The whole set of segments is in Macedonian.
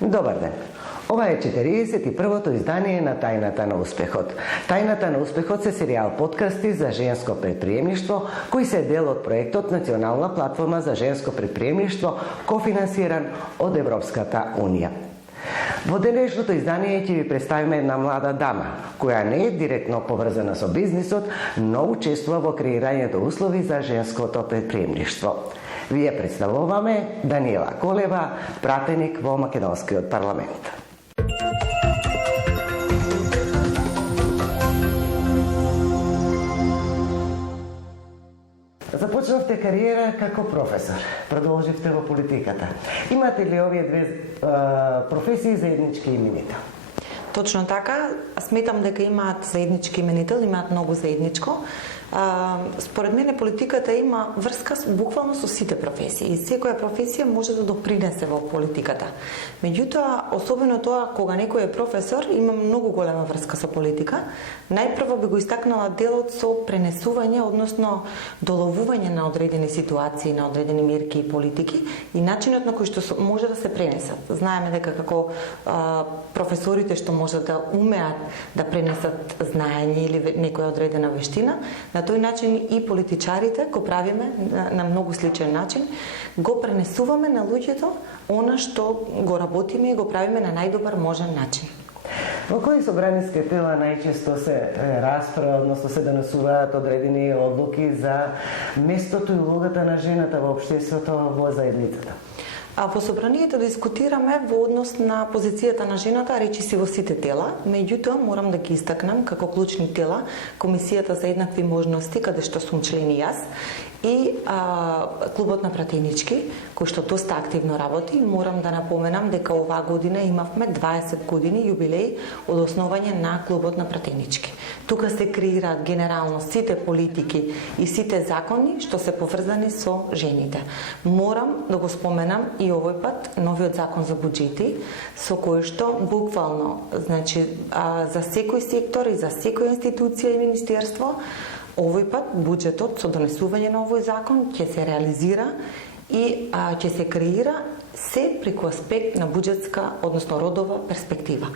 Добар ден! Ова е 41-то издание на Тајната на успехот. Тајната на успехот се серијал подкасти за женско предприемништво, кои се дел од проектот Национална платформа за женско предприемништво, кофинансиран од Европската Унија. Во денешното издание ќе ви представиме една млада дама, која не е директно поврзана со бизнисот, но учествува во креирањето услови за женското предприемништво. Вие представуваме Даниела Колева, пратеник во Македонскиот парламент. Започнавте кариера како професор, продолживте во политиката. Имате ли овие две професии заеднички именител? Точно така, сметам дека имаат заеднички именител, имаат многу заедничко. Според мене политиката има врска буквално со сите професии и секоја професија може да допринесе во политиката. Меѓутоа, особено тоа кога некој е професор, има многу голема врска со политика. Најпрво би го истакнала делот со пренесување, односно доловување на одредени ситуации, на одредени мерки и политики и начинот на кој што може да се пренесат. Знаеме дека како професорите што можат да умеат да пренесат знаење или некоја одредена вештина, на тој начин и политичарите го правиме на многу сличен начин, го пренесуваме на луѓето она што го работиме и го правиме на најдобар можен начин. Во кои собраниски тела најчесто се расправа, односно се донесуваат одредени одлуки за местото и улогата на жената во општеството, во заедницата? Во собранието дискутираме во однос на позицијата на жената, речиси во сите тела, меѓутоа морам да ги истакнам како клучни тела Комисијата за еднакви можности, каде што сум член и јас, и Клубот на пратенички, кој што доста активно работи. Морам да напоменам дека оваа година имавме 20 години јубилеј од основање на Клубот на пратенички. Тука се креираат генерално сите политики и сите закони што се поврзани со жените. Морам да го споменам и овој пат новиот закон за буџети, со кој што буквално, значи, за секој сектор и за секоја институција и министерство, овој пат буџетот со донесување на овој закон ќе се реализира и ќе се креира се преку аспект на буџетска, односно родова перспектива.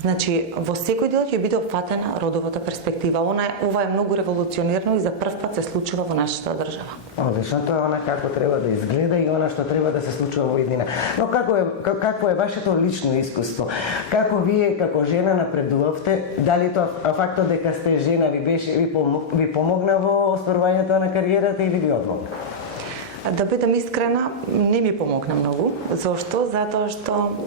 Значи, во секој дел ќе биде опфатена родовата перспектива. Ова е многу револуционерно и за прв пат се случува во нашата држава. Одлично, тоа е она како треба да изгледа и она што треба да се случува во иднина. Но какво е вашето лично искуство? Како вие како жена напредувавте? Дали тоа фактот дека сте жена ви помогна во остварувањето на кариерата или ви одмогна? Да бидам искрена, не ми помогна многу. Зошто? Затоа што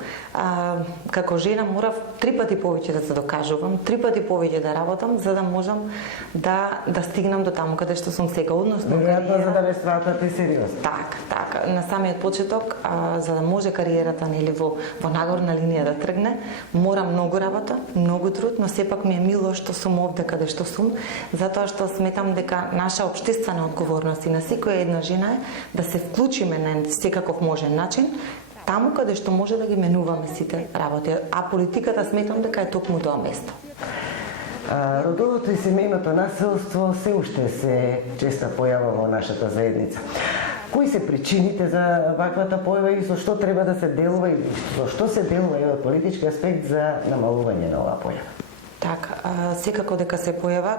како жена морав 3 пати повеќе да се докажувам, 3 пати повеќе да работам, за да можам да стигнам до таму каде што сум сега. Односно, веројатно за да ве сватате сериозно. Така. На самиот почеток, за да може кариерата во нагорна линија да тргне, мора многу работа, многу труд, но сепак ми е мило што сум овде каде што сум, затоа што сметам дека наша општествена одговорност и на секоја една жена е да се вклучиме на секаков можен начин, таму каде што може да ги менуваме сите работи. А политиката сметам дека е токму тоа место. Родовото и семејното насилство се уште се честа појава во нашата заедница. Кои се причините за ваквата појава и со што треба да се делува и со што се делува и од политички аспект за намалување на оваа појава? Така, секако дека се појава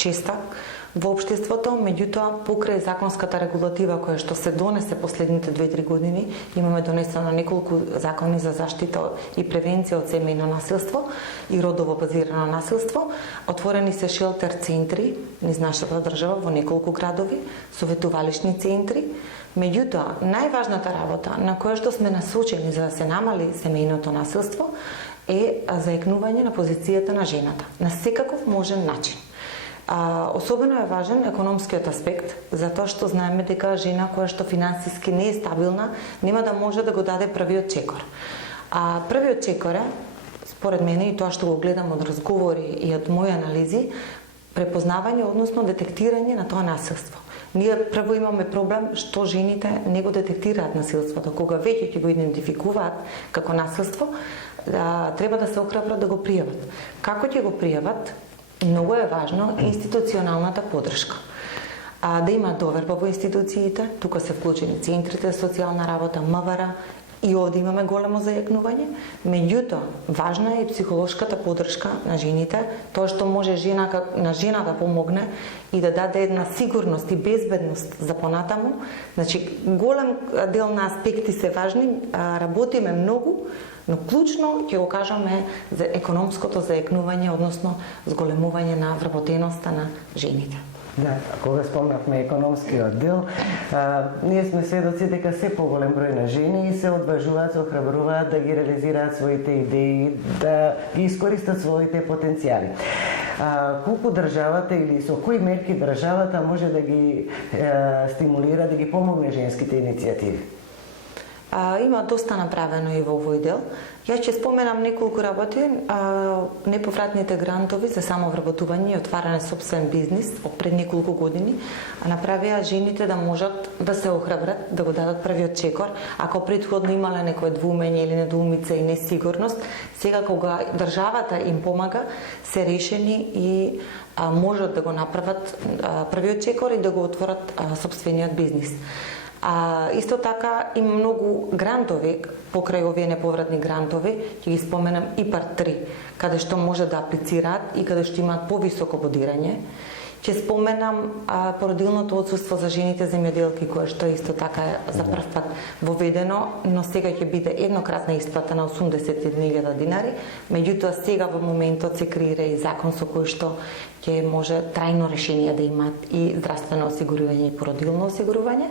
честа во општеството, меѓутоа покрај законската регулатива која што се донесе последните 2-3 години, имаме донесено неколку закони за заштита и превенција од семејно насилство и родово базирано насилство. Отворени се шелтер центри низ нашата држава во неколку градови, советувалишни центри. Меѓутоа, најважната работа на која што сме насочени за да се намали семејното насилство е заекнување на позицијата на жената на секаков можен начин. Особено е важен економскиот аспект, затоа што знаеме дека жена која што финансиски не е стабилна, нема да може да го даде првиот чекор. Првиот чекор е, според мене, и тоа што го гледам од разговори и од мои анализи, препознавање, односно детектирање на тоа насилство. Ние прво имаме проблем што жените не го детектираат насилството. Кога веќе ќе го идентификуваат како насилство, треба да се охрабрат да го пријават. Како ќе го пријават? Многу е важно институционалната поддршка. Да има доверба во институциите, тука се вклучени центрите за социјална работа, МВР, И овде имаме големо зајакнување, меѓутоа важна е и психолошката поддршка на жените, тоа што може на жена да помогне и да даде една сигурност и безбедност за понатаму. Значи, голем дел на аспекти се важни, работиме многу, но клучно ќе го кажаме за економското зајакнување, односно зголемување на вработеноста на жените. Да, кога спомнавме економскиот дел, ние сме сведоци дека се поголем број на жени и се одважуваат, се охрабруваат да ги реализираат своите идеи, да ги искористат своите потенцијали. Колку државата или со кои мерки државата може да ги стимулира, да ги помогне женските иницијативи? Има доста направено и во овој дел. Јас ќе споменам неколку работи, неповратните грантови за самовработување и отварање собствен бизнис од пред неколку години, направија жените да можат да се охрабрат, да го дадат првиот чекор, ако претходно имале некое двумење или недоумица и несигурност, сега кога државата им помага, се решени и можат да го направат првиот чекор и да го отворат собствениот бизнис. Исто така има многу грантови покрај овие неповратни грантови, ќе ги споменам ИПАР 3, каде што може да аплицираат и каде што имаат повисоко бодирање. Ќе споменам породилното отсуство за жените земјоделки, кое што исто така е за прв пат воведено, но сега ќе биде еднократна исплата на 81.000 динари, меѓутоа сега во моментот се креира и закон со кој што ќе може трајно решение да имаат и здравствено осигурување и породилно осигурување.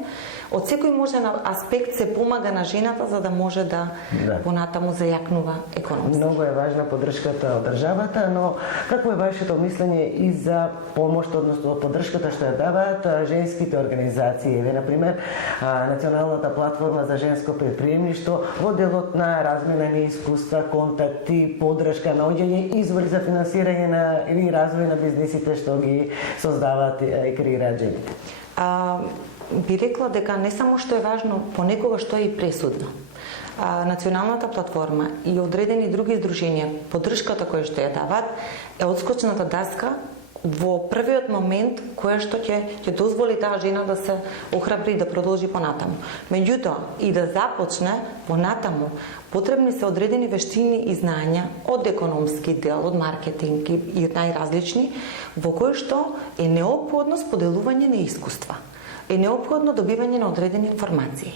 Од секој можен аспект се помага на жената за да може да понатаму зајакнува економски. Многу е важна поддршката од државата, но какво е вашето мислење и за помош, односно поддршката што ја даваат женските организации? Еве, например, Националната платформа за женско предприемништво во делот на размена на искуства, контакти, поддршка, наоѓање извори за финансирање на или развој на бизнисите што ги создаваат и креираат жените. Би рекла дека не само што е важно, понекога што е и пресудно. Националната платформа и одредени други здруженија, поддршката која што ја даваат, е одскочната даска во првиот момент која што ќе дозволи таа жена да се охрабри да продолжи понатаму. Меѓутоа, и да започне понатаму, потребни се одредени вештини и знања од економски дел, од маркетинг и од најразлични, во кои што е неопходно споделување на искуства. Е неопходно добивање на одредени информации.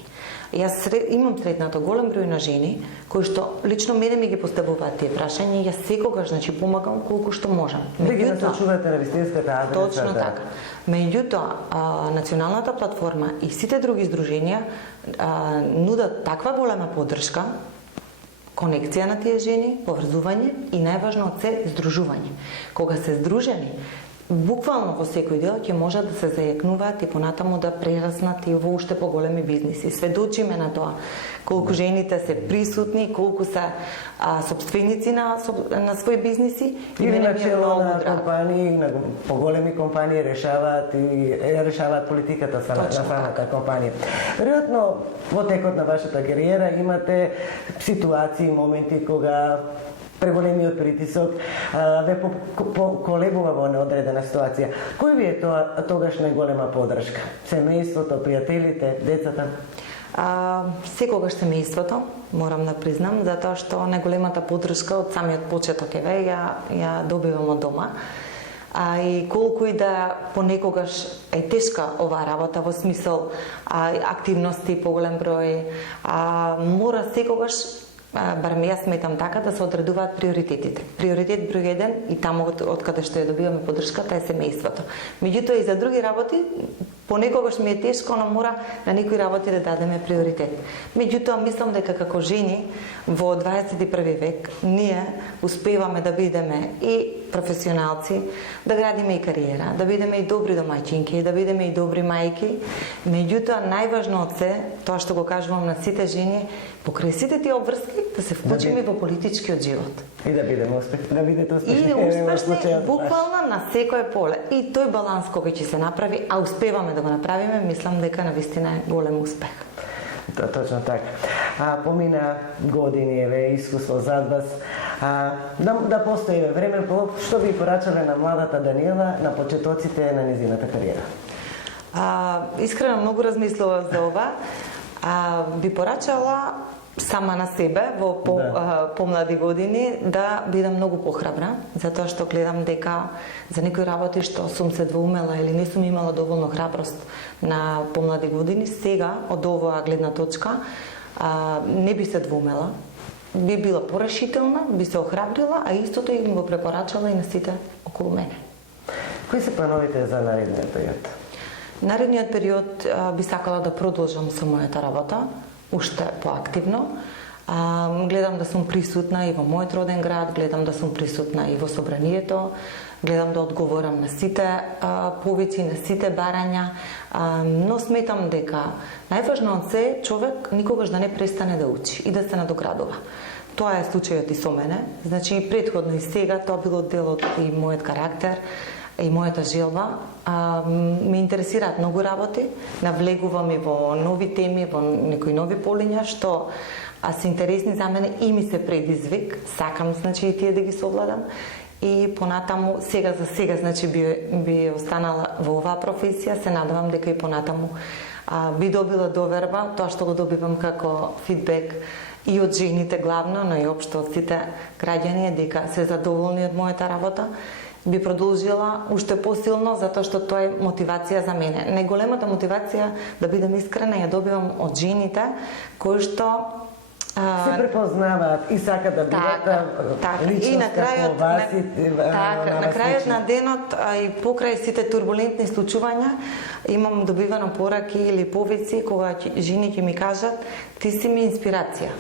Јас имам сретнато голем број на жени кои што лично мене ми ги поставуваат тие прашања и јас секогаш помагам колку што можам. Да ги насочувате на вистинската адреса. Точно така. Меѓутоа, Националната платформа и сите други здруженија нудат таква голема поддршка, конекција на тие жени, поврзување и најважно од се здружување. Кога се здружени, буквално во секој дел ќе можат да се зајакнуваат и понатаму да прераснат и во уште поголеми бизниси. Сведочиме на тоа колку жените се присутни, колку се собственици на своји бизниси и на чело на компании, на поголеми компании решаваат политиката на самата компанија. Веројатно во текот на вашата кариера имате ситуации, моменти кога преголемиот притисок ве поколебува во неодредена ситуација. Кој ви е тогаш најголема поддршка? Семејството, пријателите, децата? Секогаш семејството, морам да признам, затоа што најголемата поддршка од самиот почеток ја добивам од дома. И колку и да понекогаш е тешка оваа работа во смисол активности, поголем број, мора секогаш, барем јас сметам така, да се одредуваат приоритетите. Приоритет број 1 и таму од каде што ја добиваме поддршката е семејството. Меѓутоа и за други работи понекогаш ми е тешко, но мора на некои работи да дадеме приоритет. Меѓутоа мислам дека како жени во 21 век ние успеваме да бидеме и професионалци, да градиме и кариера, да бидеме и добри домаќинки, да бидеме и добри мајки. Меѓутоа најважно од се, тоа што го кажувам на сите жени, покрај сите тие обврски да се вклучиме во политичкиот живот. И да бидеме успешни, да бидете успешни. И успешни буквално на секое поле. И тој баланс кога ќе се направи, а успеваме да го направиме, мислам дека навистина е голем успех. Точно така. Помина години, еве, искуство зад вас. Да постои време, што би порачале на младата Даниела на почетоците на низината кариера? Искрено многу размислував за ова. Би порачала сама на себе во помлади години да бидам многу похрабра, затоа што гледам дека за некои работи што сум се двоумела или не сум имала доволно храброст на помлади години, сега од оваа гледна точка не би се двоумела, би била порешителна, би се охрабрила, а истото им го препорачала и на сите околу мене. Кои се плановите за наредниот период? Наредниот период би сакала да продолжам со мојата работа, уште поактивно. Гледам да сум присутна и во мојот роден град, гледам да сум присутна и во собранието, гледам да одговорам на сите повици, на сите барања, но сметам дека најважно од се човек никогаш да не престане да учи и да се надоградува. Тоа е случајот и со мене, значи и предходно и сега тоа било дел од и мојот карактер, и мојата желба. Ме интересираат многу работи, навлегувам и во нови теми, во некои нови полиња што се интересни за мене и ми се предизвик, сакам значи и тие да ги совладам и понатаму сега за сега значи би останала во оваа професија, се надевам дека и понатаму би добила доверба, тоа што го добивам како фидбек и од жените главно, но и општо од сите граѓани е дека се задоволни од мојата работа. Би продолжила уште посилно, затоа што тоа е мотивација за мене. Најголемата мотивација, да бидам искрена, ја добивам од жените кои што се препознаваат и сакат да бидат личност како вас и на крајот на денот и покрај сите турбулентни случувања имам добивано пораки или повици кога жени ќе ми кажат ти си ми инспирација.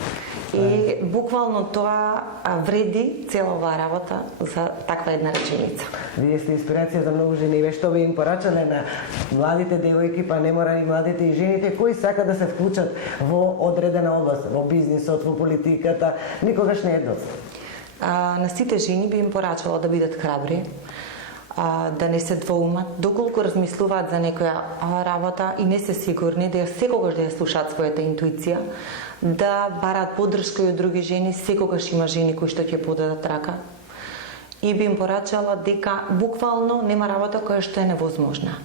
И буквално тоа вреди цела оваа работа за таква една реченица. Вие сте инспирација за многу жени. Ве што би им порачале на младите девојки, па не мора и младите и жените кои сакат да се вклучат во одредена област, во бизнисот, во политиката, никогаш не е доста. На сите жени би им порачала да бидат храбри, да не се двоумат, доколку размислуваат за некоја работа и не се сигурни, да секогаш да ја слушаат својата интуиција, да бараат поддршка и од други жени, секогаш има жени кои што ќе подадат рака. И би им порачала дека буквално нема работа која што е невозможна.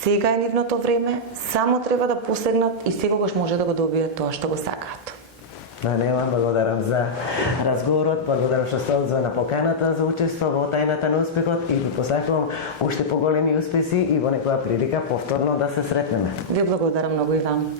Сега е нивното време, само треба да посегнат и секогаш може да го добијат тоа што го сакаат. Нема, благодарам за разговорот, благодарам што сте одзвана поканата за учество во тајната на успехот и ви посакувам уште поголеми успеси и во некоја прилика повторно да се сретнеме. Ви благодарам многу и вам.